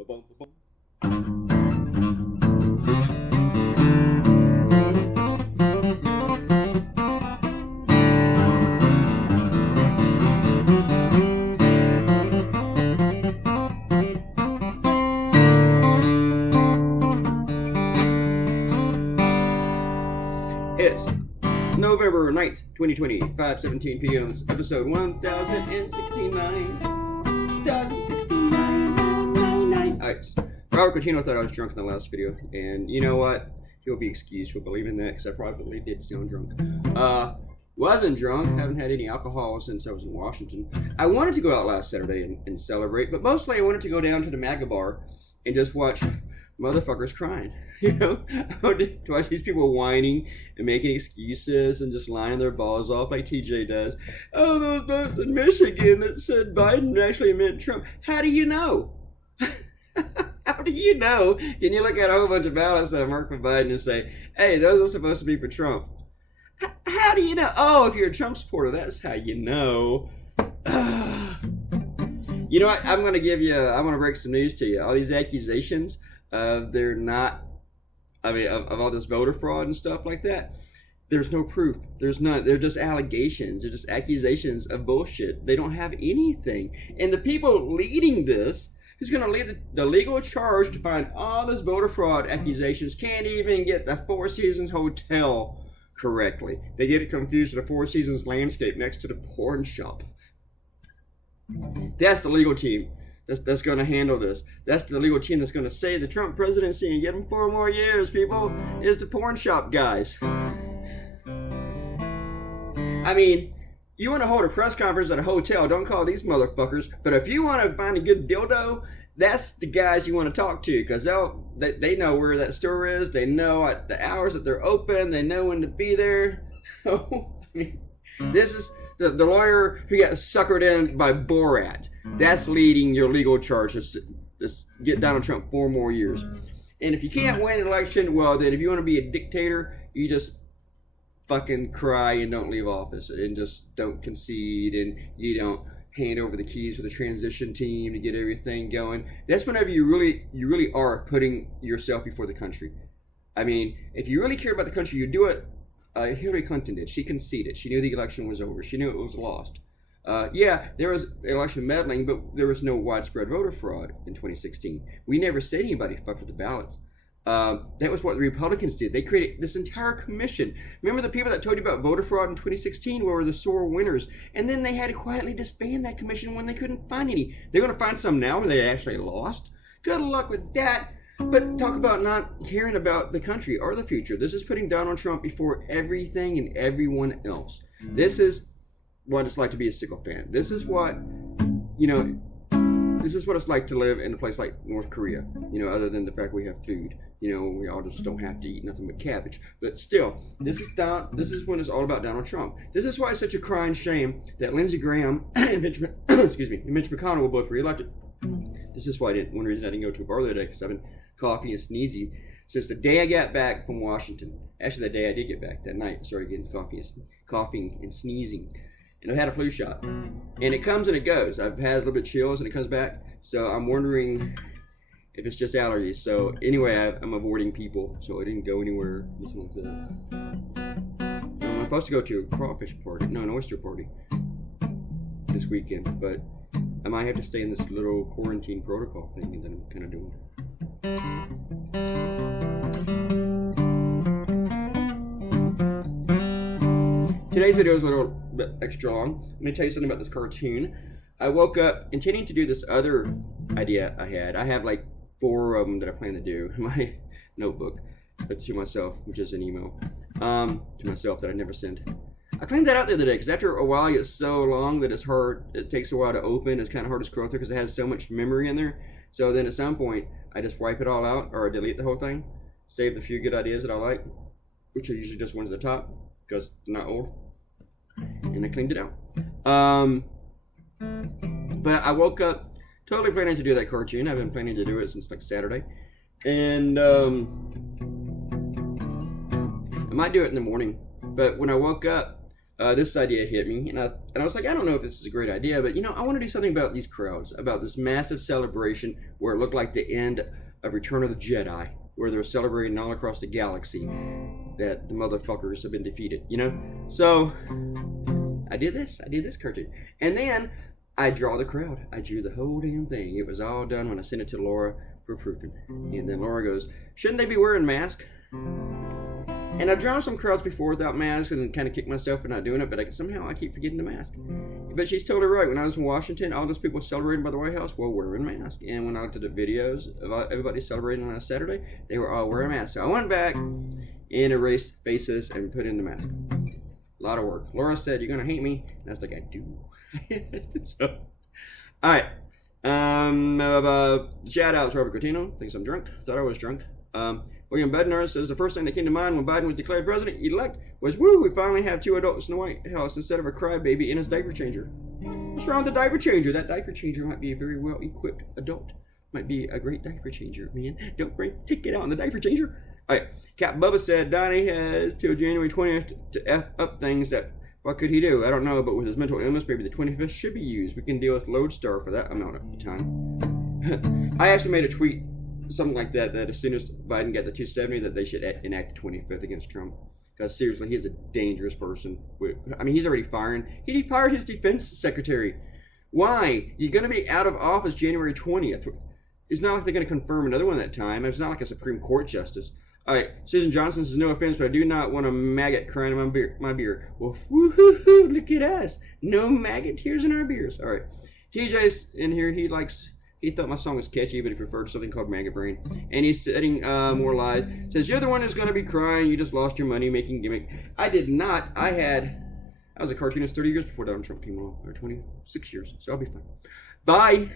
It's November 9th, 2020, 5:17 p.m. This is episode 1069. 1069. Alright, Robert Claytoonz thought I was drunk in the last video, and you know what? He'll be excused for believing that, because I probably did sound drunk. Wasn't drunk, haven't had any alcohol since I was in Washington. I wanted to go out last Saturday and celebrate, but mostly I wanted to go down to the MAGA bar and just watch motherfuckers crying. You know, to watch these people whining and making excuses and just lying their balls off like TJ does. Oh, those votes in Michigan that said Biden actually meant Trump. How do you know? How do you know? Can you look at a whole bunch of ballots that mark for Biden and say, hey, those are supposed to be for Trump? How do you know? Oh, if you're a Trump supporter, that's how you know. You know what? I'm going to break some news to you. All these accusations, they're not, of all this voter fraud and stuff like that, there's no proof. There's none. They're just allegations. They're just accusations of bullshit. They don't have anything. And the people leading this, who's going to lead the legal charge to find all this voter fraud accusations, can't even get the Four Seasons Hotel correctly. They get it confused with the Four Seasons landscape next to the porn shop. That's the legal team that's going to handle this. That's the legal team that's going to save the Trump presidency and give him 4 more years, people, is the porn shop guys. I mean, you want to hold a press conference at a hotel, don't call these motherfuckers. But if you want to find a good dildo, that's the guys you want to talk to, because they know where that store is. They know at the hours that they're open. They know when to be there. So, I mean, this is the lawyer who got suckered in by Borat. That's leading your legal charge to get Donald Trump 4 more years. And if you can't win an election, well, then if you want to be a dictator, you just fucking cry and don't leave office and just don't concede, and you don't hand over the keys for the transition team to get everything going. That's whenever you really are putting yourself before the country. I mean, if you really care about the country, you do it. Hillary Clinton did. She conceded. She knew the election was over. She knew it was lost. Yeah, there was election meddling, but there was no widespread voter fraud in 2016. We never said anybody fucked with the ballots. That was what the Republicans did. They created this entire commission. Remember the people that told you about voter fraud in 2016 were the sore winners, and then they had to quietly disband that commission when they couldn't find any. They're going to find some now when they actually lost. Good luck with that. But talk about not caring about the country or the future. This is putting Donald Trump before everything and everyone else. This is what it's like to be a sycophant. This is what, this is what it's like to live in a place like North Korea, other than the fact we have food. We all just don't have to eat nothing but cabbage. But still, this is when it's all about Donald Trump. This is why it's such a crying shame that Lindsey Graham and Mitch McConnell were both reelected. This is why one reason I didn't go to a bar the other day, because I've been coughing and sneezy since the day I got back from Washington. Actually, the day I did get back, that night, I started getting coughing and sneezing. And I had a flu shot. And it comes and it goes. I've had a little bit of chills and it comes back. So I'm wondering if it's just allergies. So anyway, I'm avoiding people, so I didn't go anywhere. I'm supposed to go to a crawfish party, an oyster party this weekend, but I might have to stay in this little quarantine protocol thing that I'm kind of doing. Today's video is a little bit extra long. Let me tell you something about this cartoon. I woke up intending to do this other idea I had. I have like 4 of them that I plan to do in my notebook to myself, which is an email to myself that I never send. I cleaned that out the other day because after a while it gets so long that it's hard. It takes a while to open. It's kind of hard to scroll through because it has so much memory in there. So then at some point I just wipe it all out or delete the whole thing, save the few good ideas that I like, which are usually just ones at the top because they're not old, and I cleaned it out. But I woke up totally planning to do that cartoon. I've been planning to do it since like Saturday, and I might do it in the morning. But when I woke up, this idea hit me, and I was like, I don't know if this is a great idea, but I want to do something about these crowds, about this massive celebration where it looked like the end of Return of the Jedi, where they're celebrating all across the galaxy that the motherfuckers have been defeated, So I did this cartoon, and then I draw the crowd. I drew the whole damn thing. It was all done when I sent it to Laura for proofing, and then Laura goes, "Shouldn't they be wearing masks?" And I've drawn some crowds before without masks and kind of kicked myself for not doing it, but somehow I keep forgetting the mask. But she's totally right. When I was in Washington, all those people celebrating by the White House were wearing masks. And when I looked at the videos of everybody celebrating on a Saturday, they were all wearing masks. So I went back and erased faces and put in the mask. A lot of work. Laura said, "You're going to hate me." And I was like, I do. So, all right. Shout out to Robert Coutinho. Thinks I'm drunk. Thought I was drunk. William Bednar says the first thing that came to mind when Biden was declared president-elect was, woo, we finally have 2 adults in the White House instead of a crybaby in his diaper changer. What's wrong with the diaper changer? That diaper changer might be a very well-equipped adult. Might be a great diaper changer, man. Don't take it out in the diaper changer. All right. Cap Bubba said Donnie has till January 20th to F up things that, what could he do? I don't know, but with his mental illness, maybe the 25th should be used. We can deal with Lodestar for that amount of time. I actually made a tweet, something like that as soon as Biden got the 270, that they should enact the 25th against Trump. Because seriously, he's a dangerous person. I mean, he's already firing. He fired his defense secretary. Why? You're going to be out of office January 20th. It's not like they're going to confirm another one at that time. It's not like a Supreme Court justice. All right, Susan Johnson says, no offense, but I do not want a maggot crying in my beer. Well, woo-hoo-hoo, look at us. No maggot tears in our beers. All right. TJ's in here. He thought my song was catchy, but he preferred something called Maggot Brain. And he's setting more lies. Says, you're the one who's going to be crying. You just lost your money making gimmick. I did not. I was a cartoonist 30 years before Donald Trump came along. Or 26 years. So I'll be fine. Bye.